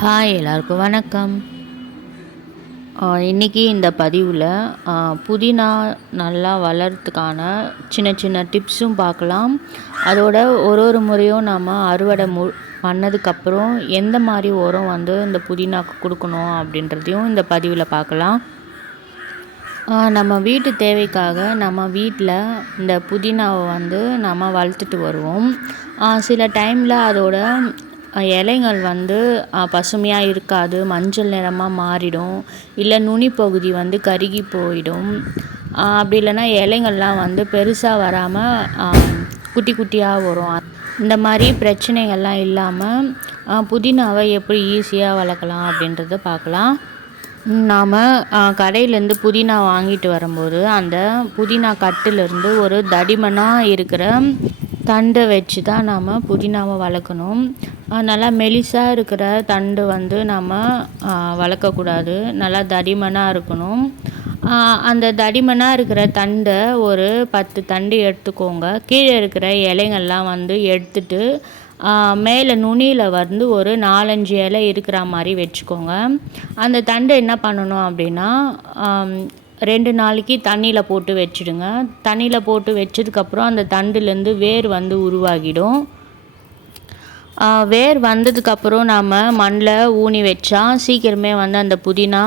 Hi எல்லாருக்கும் வணக்கம். இன்றைக்கி இந்த பதிவில் புதினா நல்லா வளர்கிறதுக்கான சின்ன சின்ன டிப்ஸும் பார்க்கலாம். அதோட ஒரு முறையும் நம்ம அறுவடை பண்ணதுக்கப்புறம் எந்த மாதிரி உரம் இந்த புதினாக்கு கொடுக்கணும் அப்படின்றதையும் இந்த பதிவில் பார்க்கலாம். நம்ம வீட்டு தேவைக்காக நம்ம வீட்டில் இந்த புதினாவை நம்ம வளர்த்துட்டு வருவோம். சில டைமில் அதோட இலைகள் பசுமையாக இருக்காது, மஞ்சள் நிறமாக மாறிடும், இல்லை நுனி பகுதி கருகி போயிடும். அப்படி இல்லைன்னா இலைகள்லாம் பெருசாக வராமல் குட்டி குட்டியாக வரும். இந்த மாதிரி பிரச்சனைகள்லாம் இல்லாமல் புதினாவை எப்படி ஈஸியாக வளர்க்கலாம் அப்படின்றத பார்க்கலாம். நாம் கடையிலேருந்து புதினா வாங்கிட்டு வரும்போது அந்த புதினா கட்டிலேருந்து ஒரு தடிமனாக இருக்கிற தண்டை வச்சு தான் நாம் புதினாவை வளர்க்கணும். நல்லா மெலிசாக இருக்கிற தண்டு நம்ம வளர்க்கக்கூடாது, நல்லா தடிமனாக இருக்கணும். அந்த தடிமனாக இருக்கிற தண்டை ஒரு 10 தண்டு எடுத்துக்கோங்க. கீழே இருக்கிற இலைகள்லாம் எடுத்துட்டு மேலே நுனியில் ஒரு 4-5 இலை இருக்கிற மாதிரி வச்சுக்கோங்க. அந்த தண்டை என்ன பண்ணணும் அப்படின்னா 2 நாளைக்கு தண்ணியில் போட்டு வச்சுடுங்க. தண்ணியில் போட்டு வச்சதுக்கப்புறம் அந்த தண்டுலேருந்து வேர் உருவாகிடும். வேர் வந்ததுக்கப்புறம் நம்ம மண்ணில் ஊனி வச்சா சீக்கிரமே அந்த புதினா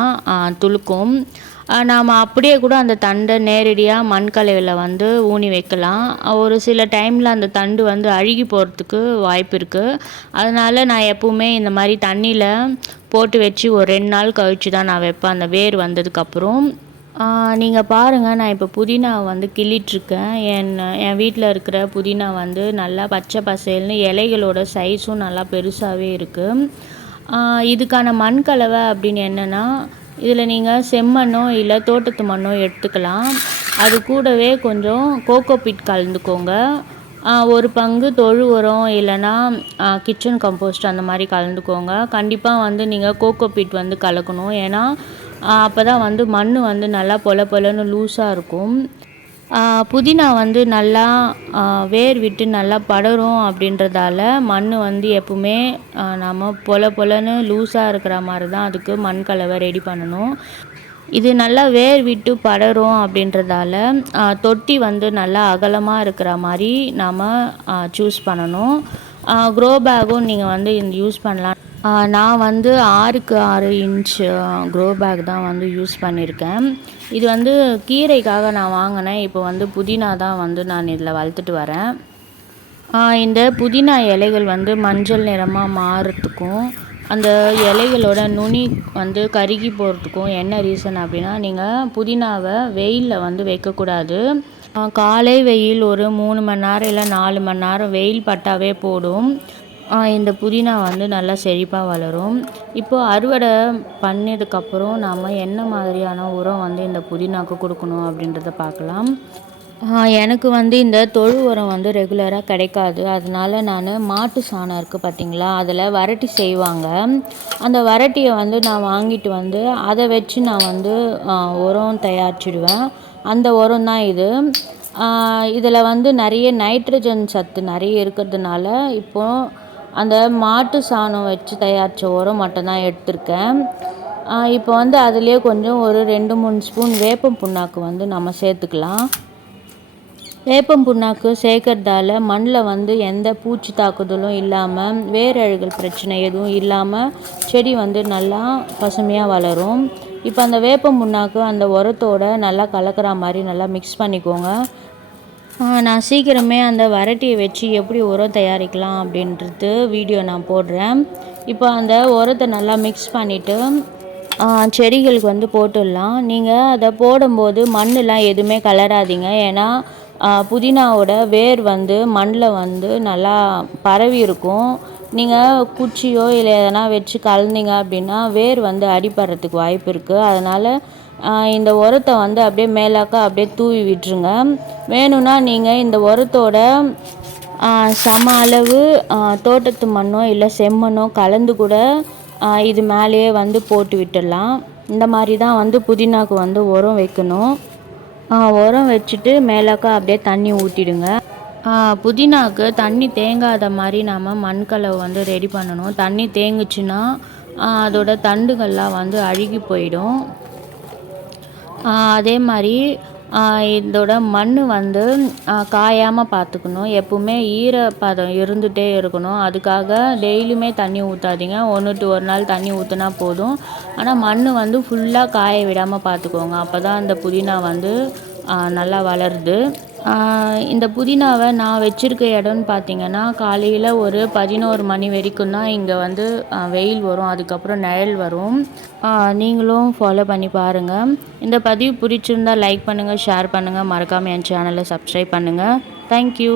துளுக்கும். நாம் அப்படியே கூட அந்த தண்டை நேரடியாக மண்கலவையில் ஊனி வைக்கலாம். ஒரு சில டைமில் அந்த தண்டு அழுகி போகிறதுக்கு வாய்ப்பு இருக்குது. அதனால் நான் எப்போவுமே இந்த மாதிரி தண்ணியில் போட்டு வச்சு ஒரு 2 நாள் கழித்து தான் நான் வைப்பேன், அந்த வேர் வந்ததுக்கப்புறம். நீங்கள் பாருங்கள், நான் இப்போ புதினா கிள்ளிகிட்ருக்கேன். என் வீட்டில் இருக்கிற புதினா நல்லா பச்சை பசேல்னு இலைகளோட சைஸும் நல்லா பெருசாகவே இருக்குது. இதுக்கான மண் கலவை அப்படின்னு என்னென்னா, இதில் நீங்கள் செம்மண்ணோ இல்லை தோட்டத்து மண்ணோ எடுத்துக்கலாம். அது கூடவே கொஞ்சம் கோகோபிட் கலந்துக்கோங்க. ஒரு பங்கு தொழு உரம் இல்லைன்னா கிச்சன் கம்போஸ்ட் அந்த மாதிரி கலந்துக்கோங்க. கண்டிப்பாக நீங்கள் கோகோபிட் கலக்கணும். ஏன்னா அப்போ தான் மண் நல்லா பொல பொலன்னு லூஸாக இருக்கும். புதினா நல்லா வேர் விட்டு நல்லா படரும். அப்படின்றதால மண் எப்பவுமே நம்ம பொல பொலன்னு லூஸாக இருக்கிற மாதிரி தான் அதுக்கு மண் கலவை ரெடி பண்ணணும். இது நல்லா வேர் விட்டு படரும். அப்படின்றதால தொட்டி நல்லா அகலமாக இருக்கிற மாதிரி நாம் சூஸ் பண்ணணும். க்ரோ பேக்கும் நீங்கள் யூஸ் பண்ணலாம். நான் 6க்கு 6 இன்ச் க்ரோ பேக் தான் யூஸ் பண்ணியிருக்கேன். இது கீரைக்காக நான் வாங்கினேன். இப்போ புதினா தான் நான் இதில் வளர்த்துட்டு வரேன். இந்த புதினா இலைகள் மஞ்சள் நிறமாக மாறுறதுக்கும் அந்த இலைகளோட நுனி கருகி போகிறதுக்கும் என்ன ரீசன் அப்படின்னா, நீங்கள் புதினாவை வெயிலில் வைக்கக்கூடாது. காலை வெயில் ஒரு 3 மணி நேரம் இல்லை 4 மணி நேரம் வெயில் பட்டாவே போடும். இந்த புதினா நல்லா செழிப்பாக வளரும். இப்போது அறுவடை பண்ணதுக்கப்புறம் நாம் என்ன மாதிரியான உரம் இந்த புதினாவுக்கு கொடுக்கணும் அப்படின்றத பார்க்கலாம். எனக்கு இந்த தொழு உரம் ரெகுலராக கிடைக்காது. அதனால் நான் மாட்டு சாணம் இருக்குது பார்த்திங்களா, அதில் வரட்டி செய்வாங்க. அந்த வரட்டியை நான் வாங்கிட்டு அதை வச்சு நான் உரம் தயாரிச்சிடுவேன். அந்த உரம் தான் இது. இதில் நிறைய நைட்ரஜன் சத்து நிறைய இருக்கிறதுனால இப்போது அந்த மாட்டு சாணம் வச்சு தயாரித்த உரம் மட்டும்தான் எடுத்திருக்கேன். இப்போ அதிலே கொஞ்சம் ஒரு 2-3 ஸ்பூன் வேப்பம் புண்ணாக்கு நம்ம சேர்த்துக்கலாம். வேப்பம் புண்ணாக்கு சேர்க்கறதால மண்ணில் எந்த பூச்சி தாக்குதலும் இல்லாமல் வேரழுகல் பிரச்சனை எதுவும் இல்லாமல் செடி நல்லா பசுமையாக வளரும். இப்போ அந்த வேப்பம் புண்ணாக்கு அந்த உரத்தோட நல்லா கலக்கிற மாதிரி நல்லா மிக்ஸ் பண்ணிக்கோங்க. நான் சீக்கிரமே அந்த வரட்டியை வச்சு எப்படி உரம் தயாரிக்கலாம் அப்படின்றது வீடியோ நான் போடுறேன். இப்போ அந்த உரத்தை நல்லா மிக்ஸ் பண்ணிவிட்டு செடிகளுக்கு போட்டுடலாம். நீங்கள் அதை போடும்போது மண்ணெலாம் எதுவுமே கலராதிங்க. ஏன்னா புதினாவோட வேர் மண்ணில் நல்லா பரவி இருக்கும். நீங்கள் குச்சியோ இல்லை எதனா வச்சு கலந்தீங்க அப்படின்னா வேர் அடிபடுறதுக்கு வாய்ப்பு இருக்குது. அதனால் இந்த உரத்தை அப்படியே மேலாக்க அப்படியே தூவி விட்டுருங்க. வேணும்னா நீங்கள் இந்த உரத்தோட சம அளவு தோட்டத்து மண்ணோ இல்லை செம்மண்ணோ கலந்து கூட இது மேலேயே போட்டு விட்டுடலாம். இந்த மாதிரி தான் புதினாக்கு உரம் வைக்கணும். உரம் வச்சுட்டு மேலாக்க அப்படியே தண்ணி ஊற்றிடுங்க. புதினாக்கு தண்ணி தேங்காத மாதிரி நாம் மண்கலவை ரெடி பண்ணணும். தண்ணி தேங்குச்சுன்னா அதோட தண்டுகள்லாம் வந்து அழுகி போயிடும். அதே மாதிரி இதோட மண் வந்து காயாமல் பார்த்துக்கணும். எப்பவுமே ஈரப்பதம் இருந்துகிட்டே இருக்கணும். அதுக்காக டெய்லியுமே தண்ணி ஊற்றாதீங்க. 1 to 1 நாள் தண்ணி ஊற்றினா போதும். ஆனால் மண் வந்து ஃபுல்லாக காய விடாமல் பார்த்துக்கோங்க. அப்போ தான் அந்த புதினா வந்து நல்லா வளருது. இந்த புதினாவை நான் வச்சுருக்க இடம்னு பார்த்தீங்கன்னா, காலையில் ஒரு 11 மணி வரைக்கும் தான் இங்கே வந்து வெயில் வரும். அதுக்கப்புறம் நிழல் வரும். நீங்களும் ஃபாலோ பண்ணி பாருங்கள். இந்த பதிவு பிடிச்சிருந்தால் லைக் பண்ணுங்கள், ஷேர் பண்ணுங்கள். மறக்காமல் என் சேனலை சப்ஸ்கிரைப் பண்ணுங்கள். தேங்க்யூ.